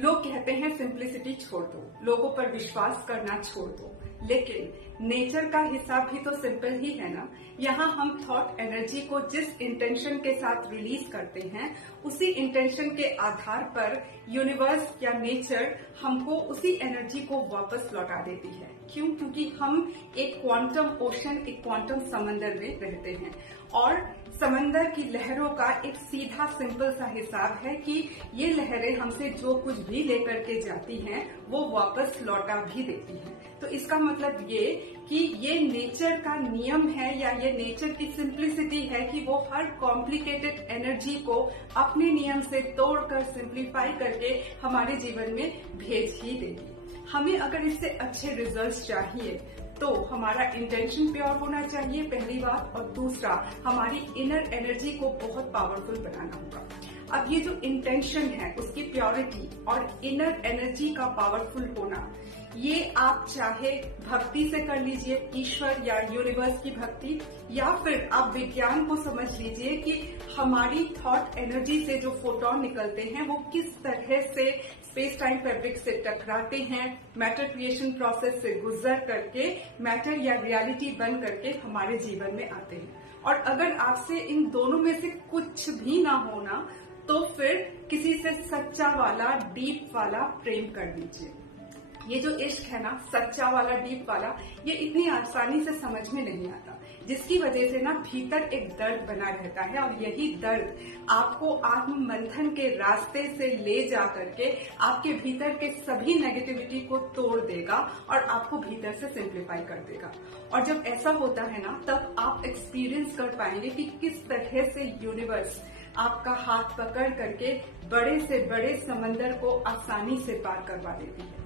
लोग कहते हैं सिंप्लिसिटी छोड़ दो, लोगों पर विश्वास करना छोड़ दो, लेकिन नेचर का हिसाब भी तो सिंपल ही है ना। यहाँ हम थॉट एनर्जी को जिस इंटेंशन के साथ रिलीज करते हैं, उसी इंटेंशन के आधार पर यूनिवर्स या नेचर हमको उसी एनर्जी को वापस लौटा देती है। क्यों? क्योंकि हम एक क्वांटम ओशन, एक क्वांटम समंदर में रहते हैं और समंदर की लहरों का एक सीधा सिंपल सा हिसाब है कि ये लहरें हमसे जो कुछ भी लेकर के जाती हैं वो वापस लौटा भी देती हैं। तो इसका मतलब ये कि ये नेचर का नियम है या ये नेचर की सिंप्लिसिटी है कि वो हर कॉम्प्लिकेटेड एनर्जी को अपने नियम से तोड़कर सिंप्लीफाई करके हमारे जीवन में भेज ही देगी। हमें अगर इससे अच्छे रिजल्ट्स चाहिए तो हमारा इंटेंशन प्योर होना चाहिए, पहली बात, और दूसरा हमारी इनर एनर्जी को बहुत पावरफुल बनाना होगा। अब ये जो इंटेंशन है उसकी प्योरिटी और इनर एनर्जी का पावरफुल होना, ये आप चाहे भक्ति से कर लीजिए, ईश्वर या यूनिवर्स की भक्ति, या फिर आप विज्ञान को समझ लीजिए कि हमारी थॉट एनर्जी से जो फोटोन निकलते हैं वो किस तरह से स्पेस टाइम फैब्रिक से टकराते हैं, मैटर क्रिएशन प्रोसेस से गुजर करके मैटर या रियलिटी बन करके हमारे जीवन में आते हैं। और अगर आपसे इन दोनों में से कुछ भी ना होना तो फिर किसी से सच्चा वाला, डीप वाला प्रेम कर लीजिए। ये जो इश्क है ना, सच्चा वाला, डीप वाला, ये इतनी आसानी से समझ में नहीं आता, जिसकी वजह से ना भीतर एक दर्द बना रहता है और यही दर्द आपको आत्म मंथन के रास्ते से ले जा करके आपके भीतर के सभी नेगेटिविटी को तोड़ देगा और आपको भीतर से सिंप्लीफाई कर देगा। और जब ऐसा होता है ना, तब आप एक्सपीरियंस कर पाएंगे कि किस तरह से यूनिवर्स आपका हाथ पकड़ करके बड़े से बड़े समंदर को आसानी से पार करवा देती है।